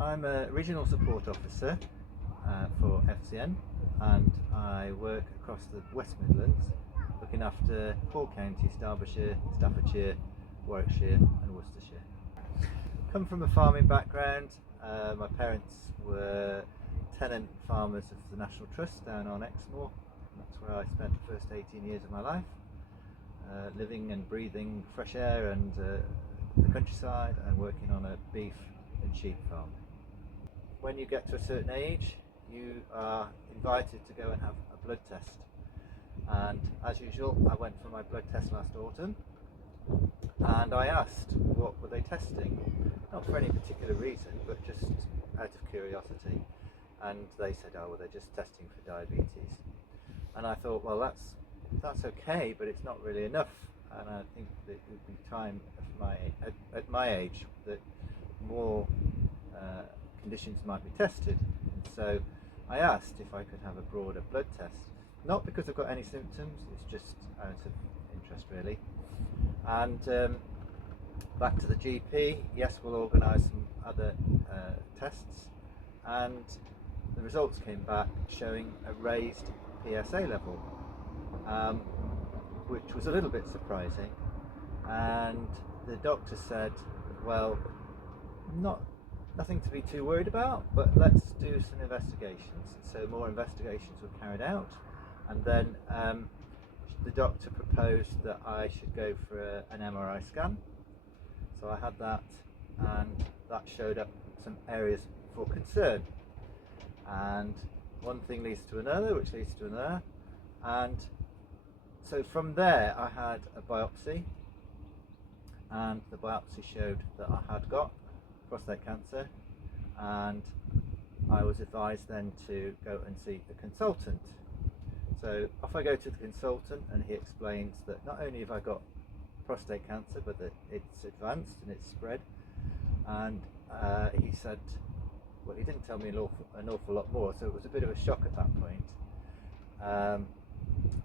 I'm a Regional Support Officer for FCN, and I work across the West Midlands looking after 4 counties: Derbyshire, Staffordshire, Warwickshire and Worcestershire. Come from a farming background. My parents were tenant farmers of the National Trust down on Exmoor. That's where I spent the first 18 years of my life, living and breathing fresh air and the countryside, and working on a beef and sheep farm. When you get to a certain age, you are invited to go and have a blood test, and as usual I went for my blood test last autumn, and I asked what were they testing, not for any particular reason but just out of curiosity, and they said, oh well, they're just testing for diabetes. And I thought, well, that's okay, but it's not really enough, and I think that it would be time at my age that more conditions might be tested. And so I asked if I could have a broader blood test, not because I've got any symptoms, it's just out of interest really. And back to the GP, yes, we'll organise some other tests, and the results came back showing a raised PSA level, which was a little bit surprising. And the doctor said, well, nothing to be too worried about, but let's do some investigations. So more investigations were carried out, and then the doctor proposed that I should go for an MRI scan. So I had that, and that showed up some areas for concern, and one thing leads to another, which leads to another, and so from there I had a biopsy, and the biopsy showed that I had got prostate cancer, and I was advised then to go and see a consultant. So off I go to the consultant, and he explains that not only have I got prostate cancer, but that it's advanced and it's spread. And he said, well, he didn't tell me an awful lot more, so it was a bit of a shock at that point.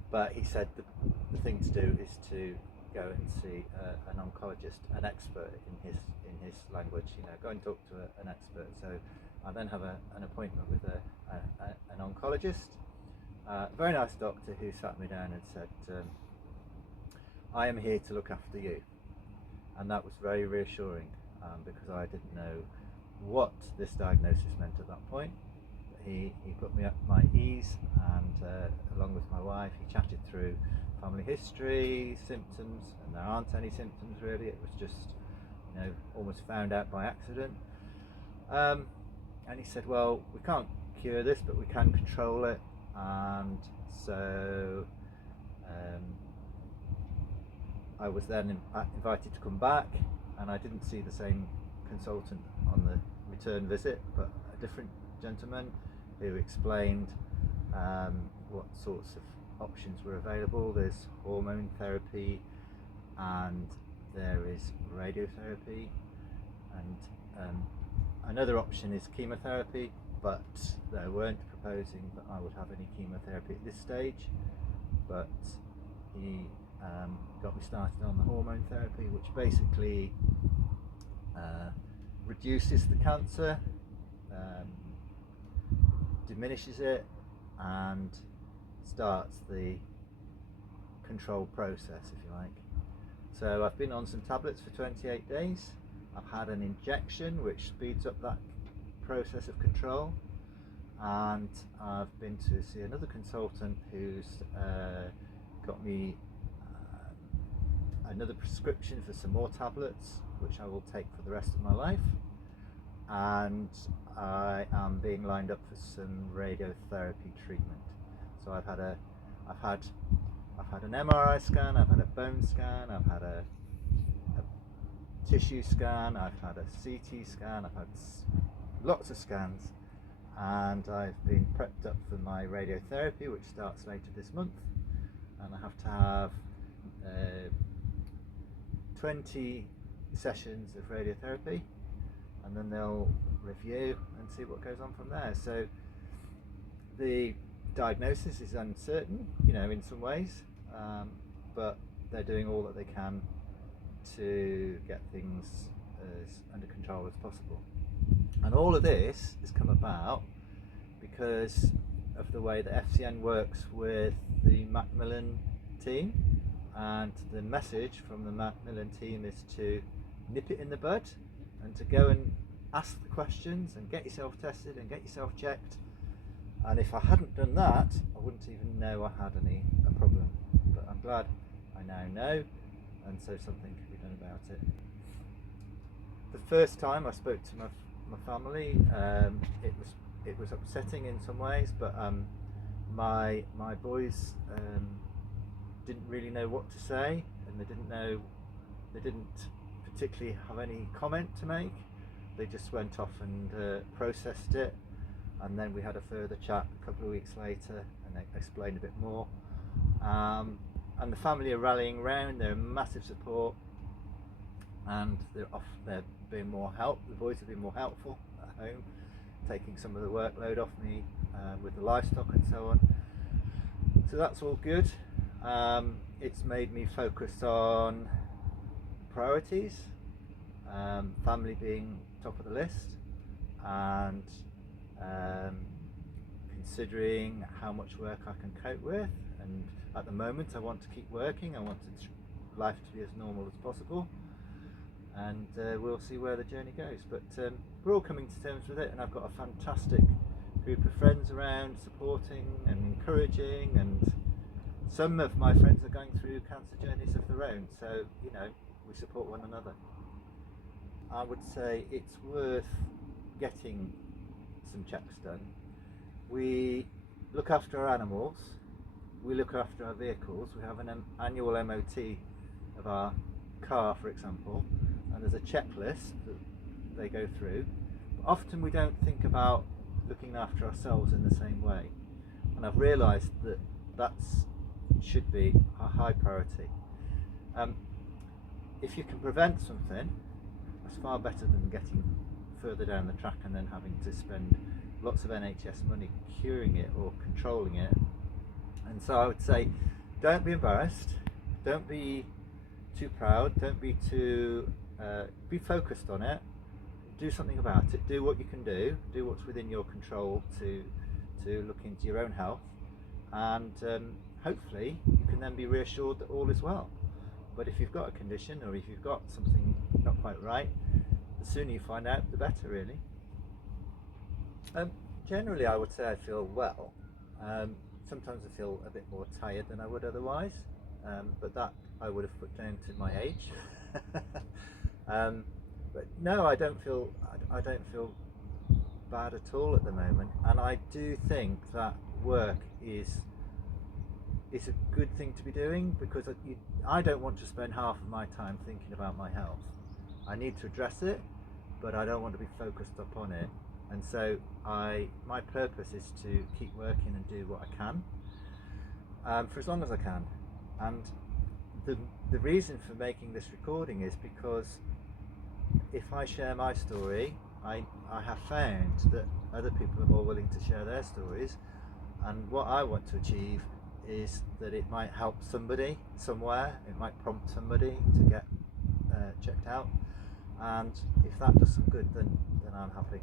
But he said the thing to do is to go and see an oncologist, an expert in his language. Go and talk to an expert. So I then have an appointment with an oncologist, a very nice doctor who sat me down and said, I am here to look after you. And that was very reassuring, because I didn't know what this diagnosis meant at that point. He put me at my ease, and along with my wife, he chatted through family history, symptoms, and there aren't any symptoms really. It was just, almost found out by accident. And he said, well, we can't cure this, but we can control it. And so I was then invited to come back, and I didn't see the same consultant on the return visit, but a different gentleman who explained what sorts of options were available. There's hormone therapy, and there is radiotherapy, and another option is chemotherapy, but they weren't proposing that I would have any chemotherapy at this stage. But he got me started on the hormone therapy, which basically reduces the cancer, diminishes it, and starts the control process, if you like. So I've been on some tablets for 28 days. I've had an injection which speeds up that process of control, and I've been to see another consultant who's got me another prescription for some more tablets, which I will take for the rest of my life, and I am being lined up for some radiotherapy treatment. So I've had an MRI scan, I've had a bone scan, I've had a tissue scan, I've had a CT scan, I've had lots of scans, and I've been prepped up for my radiotherapy, which starts later this month, and I have to have 20 sessions of radiotherapy, and then they'll review and see what goes on from there. So the diagnosis is uncertain, in some ways, but they're doing all that they can to get things as under control as possible. And all of this has come about because of the way that FCN works with the Macmillan team, and the message from the Macmillan team is to nip it in the bud and to go and ask the questions and get yourself tested and get yourself checked. And if I hadn't done that, I wouldn't even know I had a problem. But I'm glad I now know, and so something can be done about it. The first time I spoke to my family, it was upsetting in some ways, but my boys didn't really know what to say, and they didn't particularly have any comment to make. They just went off and processed it, and then we had a further chat a couple of weeks later, and they explained a bit more. And the family are rallying around. They're massive support, and they're being more help. The boys have been more helpful at home, taking some of the workload off me with the livestock and so on. So that's all good. It's made me focus on priorities, family being top of the list, and considering how much work I can cope with. And at the moment I want to keep working. I want life to be as normal as possible, and we'll see where the journey goes. But we're all coming to terms with it, and I've got a fantastic group of friends around supporting and encouraging, and some of my friends are going through cancer journeys of their own, so we support one another. I would say it's worth getting some checks done. We look after our animals, we look after our vehicles. We have an annual MOT of our car, for example, and there's a checklist that they go through. But often we don't think about looking after ourselves in the same way, and I've realised that should be a high priority. If you can prevent something, that's far better than getting further down the track and then having to spend lots of NHS money curing it or controlling it. And so I would say, don't be embarrassed, don't be too proud, don't be too be focused on it, do something about it, do what you can do what's within your control to look into your own health, and hopefully you can then be reassured that all is well. But if you've got a condition, or if you've got something not quite right, the sooner you find out, the better, really. Generally I would say I feel well. Sometimes I feel a bit more tired than I would otherwise, but that I would have put down to my age. But no, I don't feel bad at all at the moment, and I do think that work is a good thing to be doing, because I don't want to spend half of my time thinking about my health. I need to address it, but I don't want to be focused upon it. And so my purpose is to keep working and do what I can, for as long as I can. And the reason for making this recording is because if I share my story, I have found that other people are more willing to share their stories, and what I want to achieve is that it might help somebody somewhere, it might prompt somebody to get checked out, and if that does some good, then I'm happy.